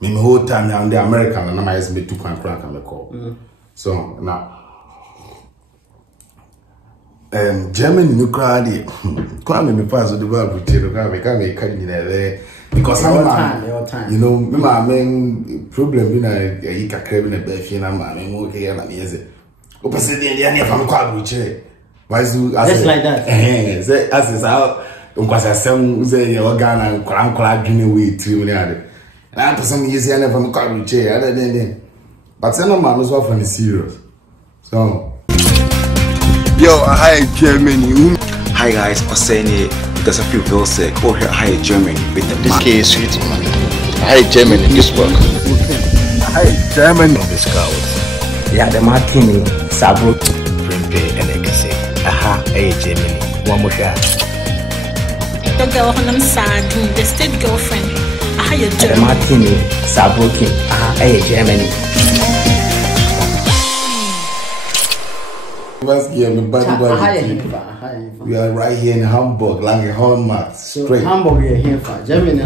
Me whole time now I'm the American and I just me two crank and me call. So now Germany no crowd come me pass the Bible to can make in there because all time. You know, me my main problem in a kakra in a beef and I'm okay and yes. Opposite the end from crowd why just like that. As is how some say your Ghana and crank Guinea way 3 million. And to some years I never come chair other than but some man was often serious. So yo, hi Germany. Hi guys, I'm saying it because I feel real sick. Oh, hi Germany with the this case sweet man. Hi Germany, this work. Hi Germany on this couch. Yeah, the martini, Sabro, Printe and Ekase. Aha, hey Germany. One more shot. The girl on them sad, the state girlfriend. Aha, you the martini, Sabro, aha, hey Germany. We are right here in Hamburg, like a Hallmark, straight. So Hamburg, we are here for Germany,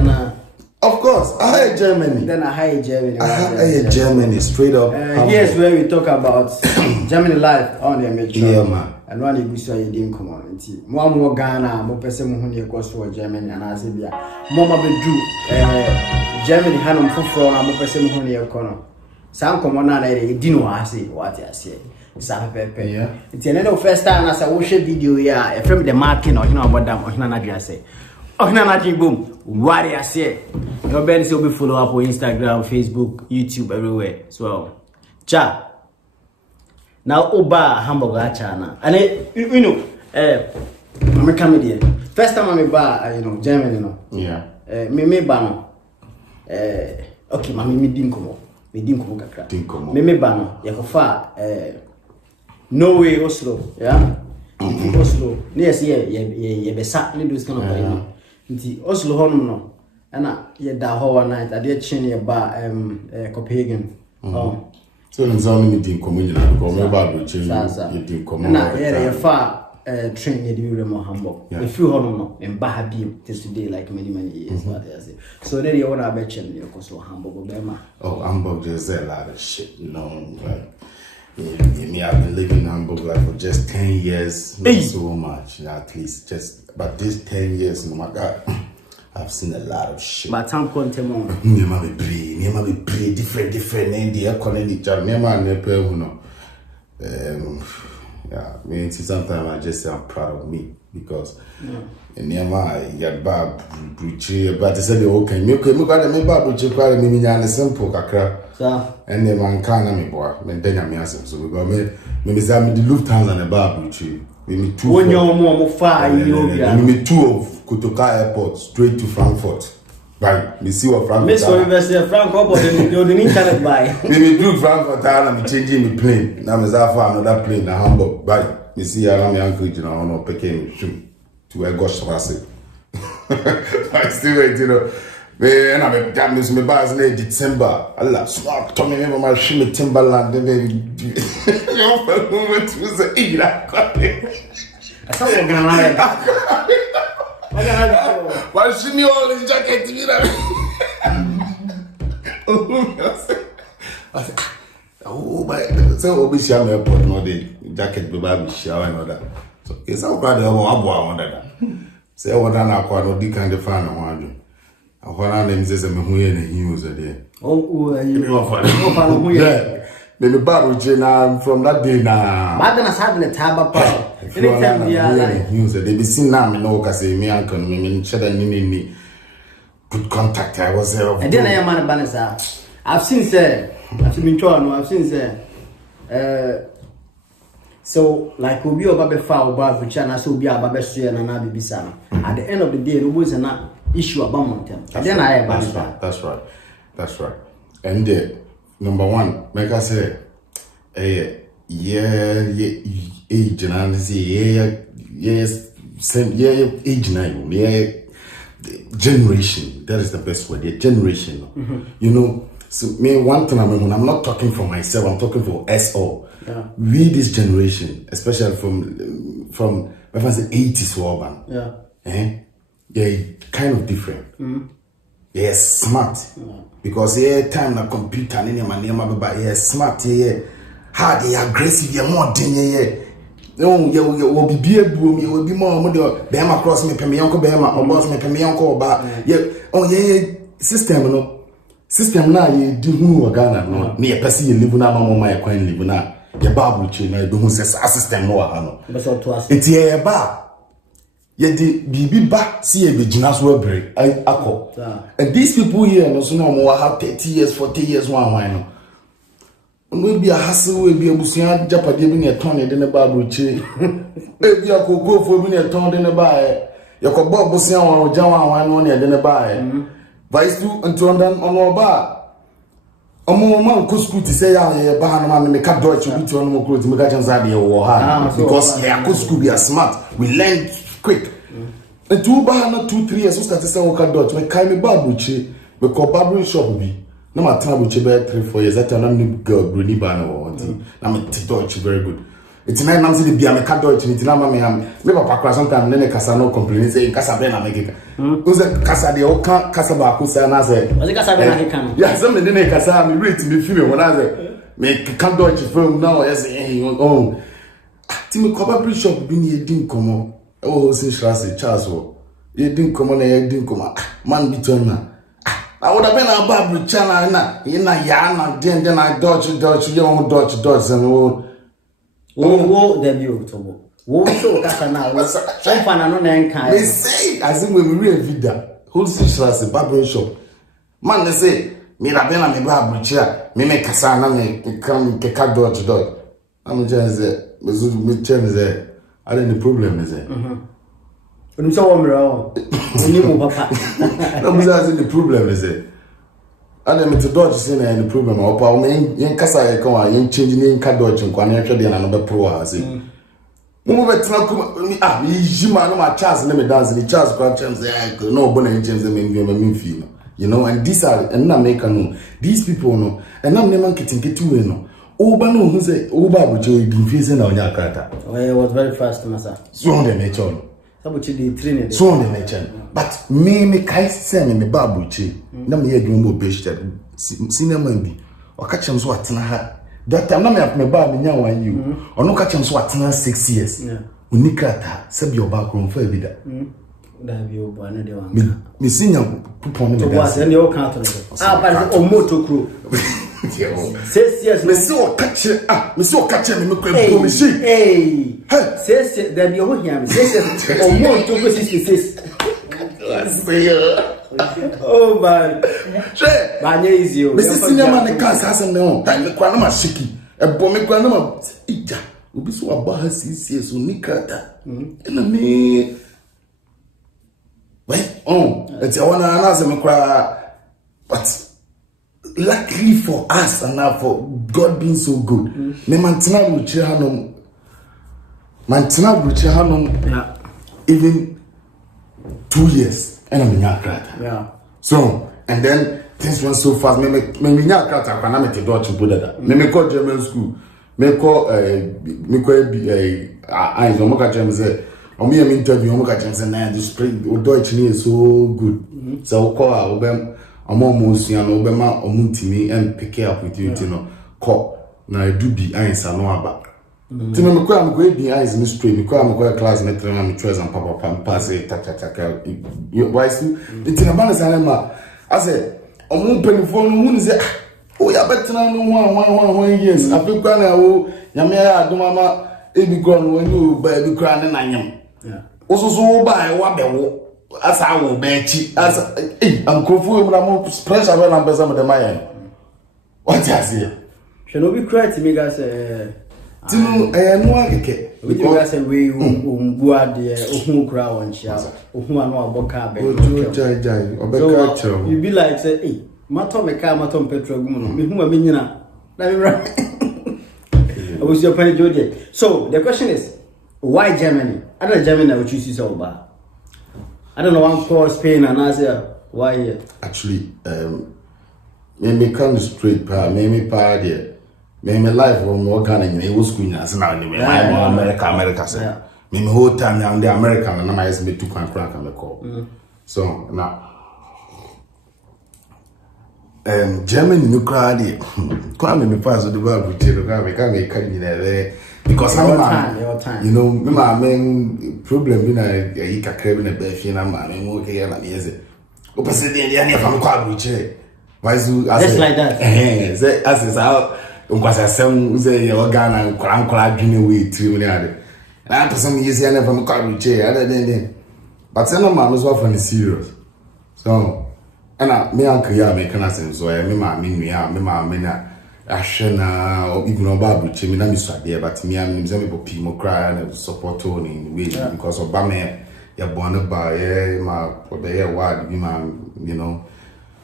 of course. I hate Germany. Then I hate Germany. I hate Germany, straight up. Here's where we talk about Germany life on the metro. Yeah, man. And one of you you didn't come on. More Ghana, more person who near cost for Germany and Azibia. Mama be do Germany Hanum for more person who near corner. Some come on, I didn't know I say what I say. Yeah. It's another first time as I watch a video here from the market or you know about them or Nana say. Oh Nana boom. What I say. Your bands will be follow up on Instagram, Facebook, YouTube, everywhere. So cha. Now Oba Hamburger channel. And you know, I'm a comedian. First time I'm a bar, you know, Germany, you know. Yeah. Me bano. Okay, mami me dinkomo. Me dinkomo kakra. Dinkomo. Me bano. Yakofa Norway, Oslo, yeah. Oslo. Yes, yeah, be sat in those kind of things. Oslo, home no. And yeah, that whole night I did change your bar, Copenhagen. So it's only meeting community because my Bible change. You didn't come. Now, yeah, far train you do more Hamburg. If you home in Bahabi till today, like many years. So then you want to bet you Oslo, Hamburg, Obama. Oh, Hamburg is a lot of shit, you know. Like, yeah, I've been living in Hamburg like for just 10 years, not so much, at least just. But these 10 years, oh my God, I've seen a lot of shit. But I'm content. Never be pray different, and they are calling each other. Yeah, I mean, sometimes I just say I'm proud of me because I get bad preaching, but they said okay, me got me bad preaching, me simple kakra. And then man can't me boy, me then me answer so because me say me the Lufthansa and the bad preaching. Me two. When you're more far, me two of Kotoka Airport straight to Frankfurt. Right, me see what Frankfurt. Miss University Frankfurt, but you didn't internet buy. Me do Frankfurt and I'm changing the plane. Now me start for another plane na Hamburg. Right, me see around me uncle, you know, no picking to a Goshwasse. I still wait, you know. And I'm damn this me bars in December. Allah, swap Tommy me my shimmy Timberland. Then you went to the Ira. I saw you gonna why should you all his jacket to me? Oh my, so Obi Sham Airport, no, the jacket, the baby shower and all that. So it's all quite a one that. Say what I know, the kind of fan I want you. I want to name this and who in the news there. Oh, yeah. Maybe Babu Jena from that day now. Madana's having a tab up. Anytime we are like news, they be seen now. Me know because me uncle, me cheddar, me good contact. I was there. I didn't have man banner. I've seen say, I've seen I've seen say. So like we be about foul Babu Jena, so be about Bessie and Anabi Bisana. At the end of the day, there was an issue about mountain. Then I have that's right. And number one, like I say, age and age now, generation. That is the best word. Generation. You know, so me one thing I'm not talking for myself. I'm talking for us all. Yeah. We this generation, especially from if I say 80s for urban. Yeah. Yeah, kind of different. Yes, smart. Because time na computer and any man but yes, smart, hard, aggressive, more than no, you will be a boom, you will be more Bama cross me, Pemi Uncle Bama, or boss me, Pemi Uncle, but system, no. System na ye di hu Ghana no na ye pese ye live na mama my kwan live na ye bible chi na do hu say system no ha no be so to as eti ye ba ye di bibi ba si ye be gina so abre akọ and these people here no so no mo have 30 years 40 years one no no be a hustle we be abusia japade bi na ton de ne bible chi e bi akogofo bi na ton de ne ba ye ko bo abusia won jawan no na de ne ba Vice to Antondan on Oba. Man could school to say, I Bahana make up Deutsch with you on Moko to make a Janzadi or hard because could school be a smart. We learn quick. And 2 Bahana 2-3 years, so start to say, Oka Dutch, we call me Babuchi, we call Babu shop be. No matter how much about 3-4 years, that I'm new girl, Bruni Banner or one. I'm a Deutsch very good. It's not Nancy to be a make Deutsch, it's not me. Maybe Papa sometimes then a Casano complain, say Casabena make it. Who's a Casa de Oka Casabacusa and I say, was it Casabena? Yes, some in the Casa, me read to me female when I say, make can Deutsch film now as a own. Timmy Cobber shop being a dinkomo. Oh, since Charles, you didn't come on a dinkomo. Man between man. I would have been a Babu Chana in a yarn, then I Dutch, young Dutch, and all. Oh, debut to wo so kasa na wo somfa na no na enka they say as in when we read vida whole sisters barber shop man they say me na be na me ba abuchia me kasa na me come ke ka dodge I'm just me change there I don't the problem is there when so wo mra oni mo papa I'm just the problem is there and then to dodge say na the problem opa me yen kasa e kan yen change ni ka dodge nkwa na hwe de na no be pro ha say Mumu betina kuma me jima no ma Charles na me dance ni Charles kwa James no bona James me feel you know and these are and na make no these people no and na me man kitinketu we no oba no hu say oba abuche di face na onya akata it was very fast masa so on the nature no abuche di train so on the nature but me kai say me ba abuche na me yedwon mo be shit cinema bi o ka chem so atena ha that time na me ba me nya wan you ono ka chem so atena 6 years unikata sabi oba kron fa bi da da bi oba na de wan me sinya pupon me da so ne o ka to but o moto kro 6 years me so catch me so catch me kwa me shi hey 6 years da bi o hia me 6 years o moto kro 66 oh man banye easy o Mr. Cinema ne ka sasa no me kwa na mashiki ebo me kwa na ma ija obi so aba 6 years unikata na me wait it's I wanna announce me kwa but luckily for us and now for God being so good me mantina ruchi hanom even 2 years and I'm in Yakrata. Yeah. So, and then things went so fast. Me Yakrata, I can't make Dutch Buddha. Me call German school. Me call I don't know James. On me interview, I'm James and I just Deutsch is so good. So call Obama, I'm almost Obama, Omuntimi and pick up with you, you know. Call now do be answer no about. Tino me kwa mko bi eyes me straight me kwa mko class me train me choice and papa pass ta you wise it na balance na I say omu penifo no hu ni say oh ya betina no 1 years afekwa na wo nyame ya adoma e bi kwa no ni ba bi kwa na nyam osusu wo ba e wa be wo asa wo ba chi asa ankofo mu na mo pressure ba na pesa me de mayen what you say shall we create me guys Tinu no akeke because say we umbuade ohun kura won chia ohun anu aboka be obeka chero you be like say eh mato petrol gumu no me hu ma menyina na me bra I was your point Jody. So the question is why Germany? I don't know Germany I would choose you so bad. I don't know one for Spain and I say why here? Actually me come straight pa me pa there. Me life from what kind of it was school as now anyway. I'm America say. Me whole time I'm the American and I'm me 2 can crack and call. So now Germany no crowd. Come me pass the Bible to come because your time. You know, me my main problem in a crab in a beef and I'm okay and I'm easy. Opposite the end from crowd chair. Just like that. As is out. Because some say your gun and crowd away 3 million. And for some years, I never from crowd chair other than but some man was often serious. So, and me uncle ya make an sense. So I me my Ashena or even no Bible chimney, na miss idea, but me and some people cry and support Tony in way because of Bame, you're born by my for the year wide, you know,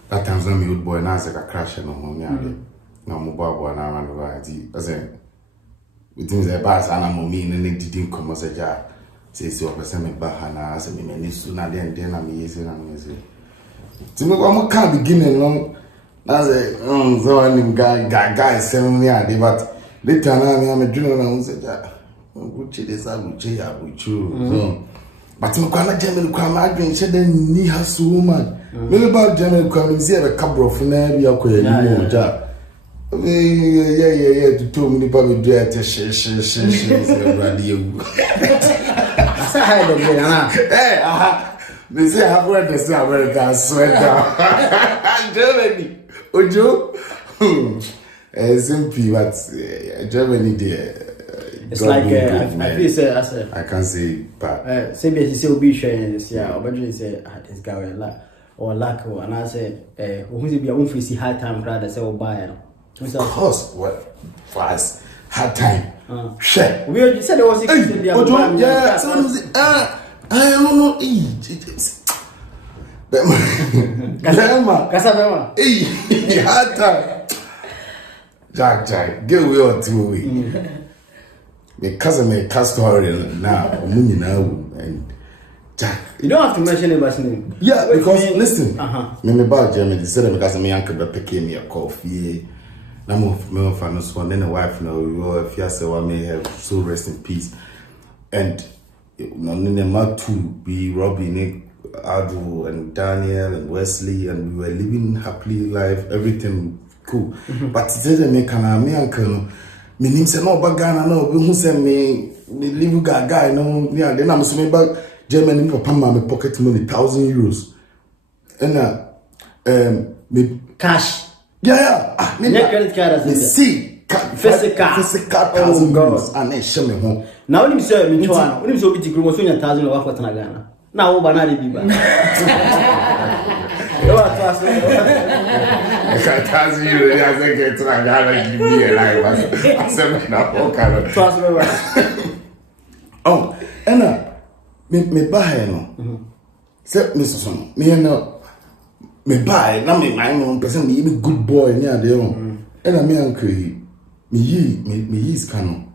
that time's when me old boy now like a crash and no mobile and I ran variety. As in, with things like bass and I'm mean and they didn't come as a jar. Say, so I send me back and I said, me many sooner then I'm easy and I'm easy. To me, I can't begin long. I say, so I'm guy 7 years, but later I'm a junior and I said, Gucci, this I will change, I will choose. But I'm going to German crime, I drink, she didn't need her so much. Maybe about German crime, you see a couple of maybe I'll call you job. Yeah, to 2 minutes, probably do it, radio. Hey, they say I have read this American sweater. Germany. Ojo, SMP, but Germany there. It's like I feel say as I can't say but say be say obi share this year or better say this guy or lack or and I say who be a face hard time crowd say buy no. Of course, what fast hard time. Share. We said there was Ojo, yeah, someone say I don't know Kasabema. Hey, hard time. Jack, get away or 2 weeks. My cousin made castor now, and Jack. You don't have to mention anybody's name. Yeah, because listen, me about Germany, said because my uncle became me a coffee. Now, my famous one, then a wife now, if you say, I may have so rest in peace. And no, to be Robbie, Nick. Adu and Daniel and Wesley, and we were living happily life, everything cool. But it didn't make an American. Me name say no bagana no. Who say me live guy no. Yeah, then I'm saying about Germany. Papa my pocket money €1,000, and me cash. Yeah. Net credit card as me see physical €1,000 and then show me home. Now when you say me chuano, when you say obi ti grow so €1,000 wa for Ghana. Now over na biba. You are trust me. €1,000 I say get to Ghana give me a life. I say na okay. Trust me. Oh, and me buy no. Say me so me no me buy na me mind person me be good boy near there. And me uncle me yi scan.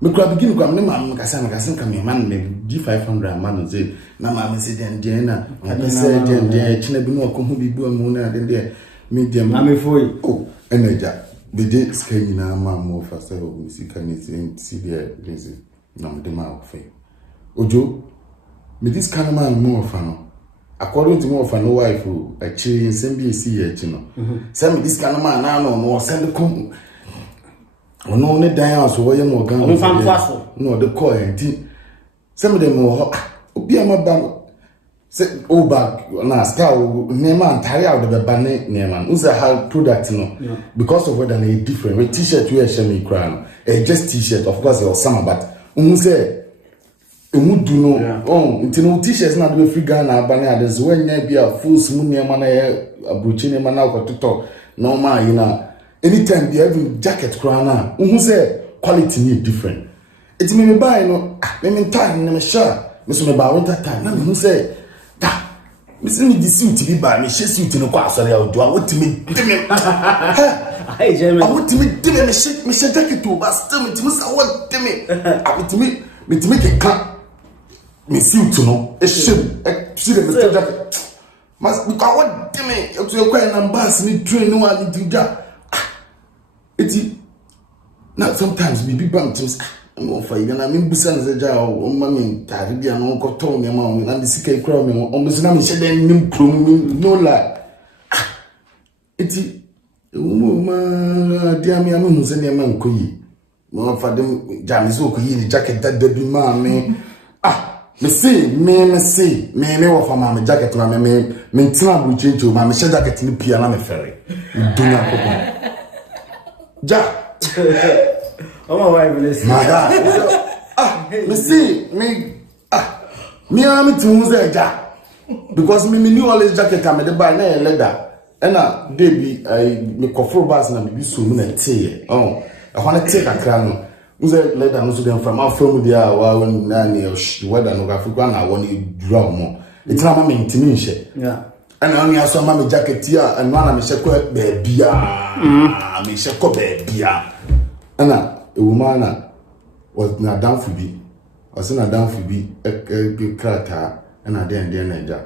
Me could begin to come. No, Cassan come in man, G500 man, say, Nama, say, Diana, and said, Chinabino, come who be doing Mona, then there, medium. I'm for you. Oh, and I jack. The date scanning our mamma more for several music and see the lazy. No, the mouth fame. Ojo, me this kind of man more fun. According to more fun, no wife who actually in CBC, you know. Send me this kind of man now, no, send the come. Oh no, only Diane, so why you more gun? No, the coin, and some of them will be a mother. Say, oh, back, Nascar, Neman, tire out the banner, Neman, who's a hard product, no, because of whether they different. With t-shirt, we are shaming crown, just t-shirt, of course, or summer, but say, do no, oh, until t-shirts not be free Ghana, banner, there's when there be a full smooth near man, a bruchine man out to talk, no man, you know. Anytime you have jacket crown, who say quality need different. It's me buy no, me time, me sure, me buy winter time. Now who say, da, me see me the suit to be buy me, she suit no kwa sorry I do. I want to me, hey Jeremy, I want to me, me jacket to, but still me to miss. I want to me, I want to me make a cut. Me suit no, a shame, see the jacket. Must because I want to me, to your quite an bass me train no one to do that. It's now sometimes we be bumped. I'm off for you, and I mean, Busan is a jar or mammy, Taribian, Uncle Tony, and the CK Chrome, almost not said any no lie. eti dia me amu se ne man koyi mo fa dem jam so koyi ni jacket that baby ma me me see me wo fa ma me jacket ma me ntina bu chencho ma me jacket ni pia na me fere dunya koko ja oh my wife listen my god me see me am to say ja because me new always jacket am the buy na leather ena baby me kofro bas na me so mu na tie oh I want to take a crown. Uze leather no so dem from dia wa na ne weather no Africa na woni drum mo it na ma me ntimi nhye yeah and on ya so ma me jacket ya and na me hye ko be bia me hye ko be bia ana ewuma na was na down for bi was na down for bi krata na den na ja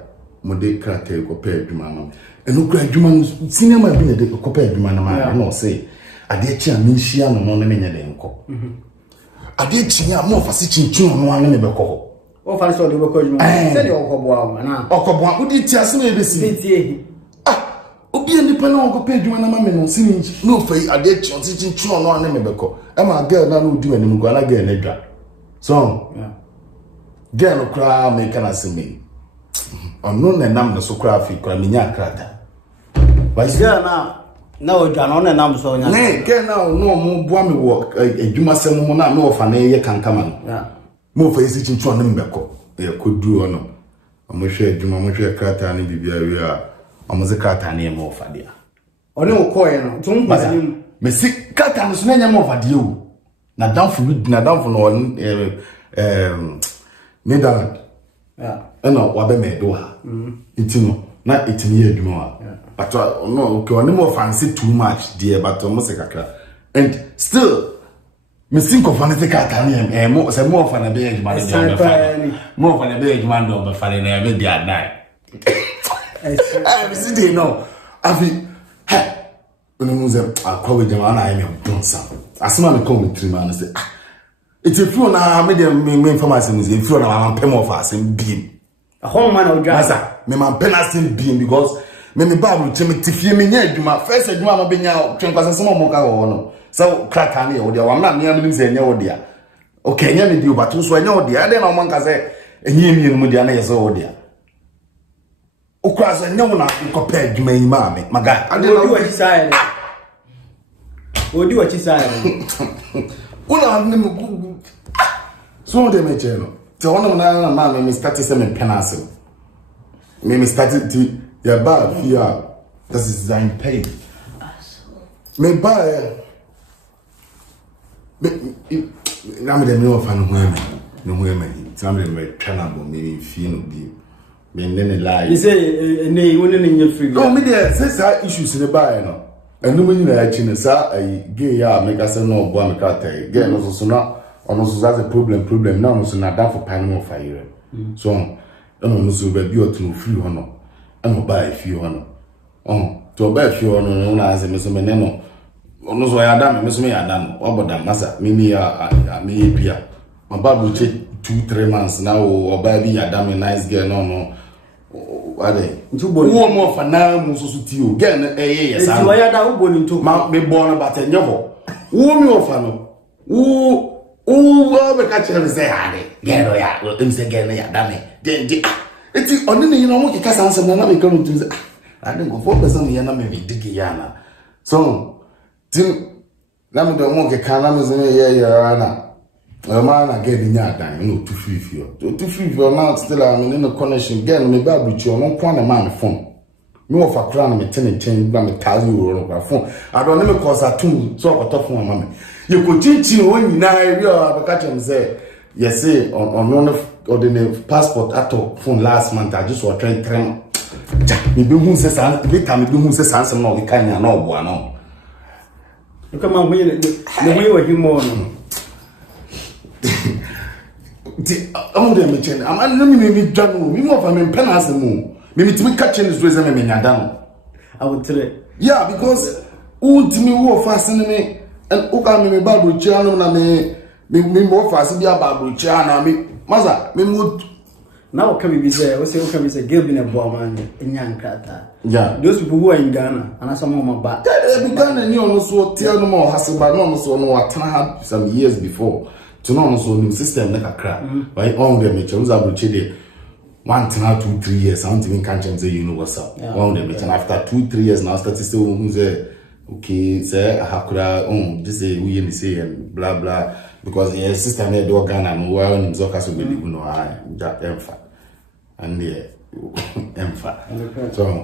mo de krata ko pe adwuma ma enu kra adwuma no cinema bi na de ko pe adwuma na ma no say ade chi aminhia no ne nya de nko ade chi a mo fa si chinchun no ane me beko o fa so de beko juma se de okoboa na okoboa udi ti ase na ebesi tie obi ani pa na okope adwuma na ma me no sini no fa ade chi on chinchun no ane me beko e ma girl na no udi wani mu na girl na dwa so girl no kra me kana se me ono na nam no so kra fi kra me nya krata ba girl na odwa no na nam so nya ne ke na no mo bua me wo adwuma sem mo na me wo fa na ye kankama no mo fa isi chinchu no mbeko ye koduru ono mo hwe adwuma mo hwe krata ne bibia wi a mo ze krata ne mo fa dia one wo koye no tum basim me si krata no so na nya mo fa dia o na danfo no Netherland ena wa be me do ha intino na itini ye adwuma wa but no okay one more fancy too much dear but almost kakra and still me think of anything ka mo say more fan be adwuma de more fan be adwuma de be fan na be dia nine I see they know afi hey when mo say akwa we jama na me bonsa asema me come with man say it's a few na me dem me information is a few na man pay more for asem beam a home man o dra me man penalty beam because me Bible timi tifie me nya adwuma first adwuma no benya twenkwasa sem mo ka ho no so kraka na ye wo dia wa na me am se nya wo dia okay nya me di obatu so nya wo dia ade na o man ka se enyi mi no dia na ye so wo dia o kwa so nya wo na nkopa adwuma yi ma me maga ade na wo di sai odi wa chi sai una ne mu so de me cheno te ona na ma me start se me penance me started to ya ba fear das ist sein pain me ba na me dem no fa no ho me some dem me twana bo me fi no bi me ne lie you say ne woni ne nya free no me there say issues ne ba no enu me nyina ya chi ne sa gay ya me ka se no bo am ka tai gay no so na ono so za problem na no so na da for pan mo fa yire so ono so ba bi otu free ho no I'm buy few one. To buy few one na as me so me no. Ono so ya da me so me ya da no. Oboda masa me ya me bia. My babu che 2-3 months now o buy bi ya da me nice girl no. Ade. Ntu bo wo mo fa na mu so so ti o. Girl na yes. Ntu wa ya da wo bo ni ntu. Ma me born about enye ho. Wo mi ofa no. Wo be ka chere se ade. Girl ya, em se girl na ya da me. De eti oni ni no mo kika sanse na me kan ntu se ade go 4% ya na me digi yana so tin na me do mo kika na me se ya na ma na get nya dan no to fifio na still am in the connection again me ba buchi ono kwa na ma me phone me wo fa kra na me tene chen ba me tazi wo no kwa phone ado ne me kosa tum so ko to phone ma me ye ko chinchi o nyina ri o abaka chem say yes say on or the passport ato phone last month I just was trying me be hu se san be ka me be hu se san sem na o ka nya na obo ano you come on we were him more the am dem me chen am no me dwanu me mo fa me penance mu me timi ka chen so ze me nya dan I would tell it yeah because ultimi wo fa sen me and o ka me Bible chiano na me mo fa se bia Bible chiana me Maza, me mood Now can be say, what's your come say, give me a woman in young crata. Yeah. Those people who are in Ghana, and some of my back. Ghana, you also tell no more hassle, but no, so no, I had some years before. To know so new system like a crap. Right? On the match, I was able to 1 2 3 years. I don't even can't say you know what's up. On the match, and after 2 3 years now, started to say, okay, say I could this is we say and blah blah because the system here do Ghana and well in Zoka so believe no I that emfa and the emfa. So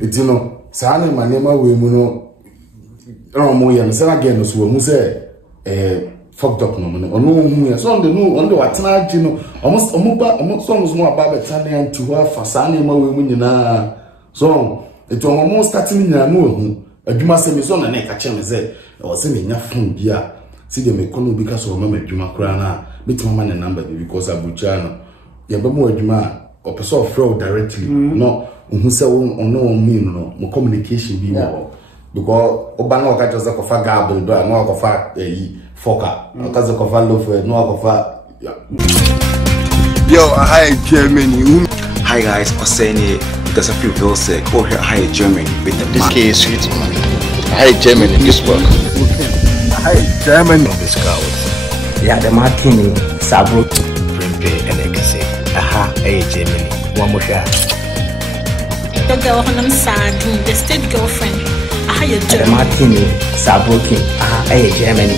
it's you know, Sani Manema we no more say again so we say fucked up no no so on the watena you know almost songs more about Italian to her for Sani ma we nyina so it almost starting na no adwuma se me so na na ka che say o se me nya phone bia see dem economy because of mama adwuma kura na metima ma na number because abucha no ye ba mo adwuma o person of directly no hu se ono mean no mo communication bi mo because oba na o ka just ko fa gable do na ko fa foka o ka ko fa love no ko fa Yo, hi Germany. Hi guys, Oseni because I feel very sick. Oh, here, hi Germany with the This case sweet man. Hi Germany, this work. Hi Germany. On the scouts. Yeah, the Martini, Sabro, Prempe and Ekase. Aha, hey Germany. One more shot. Your girl on sad, the state girlfriend. I had your the Martini, Sabro, Germany.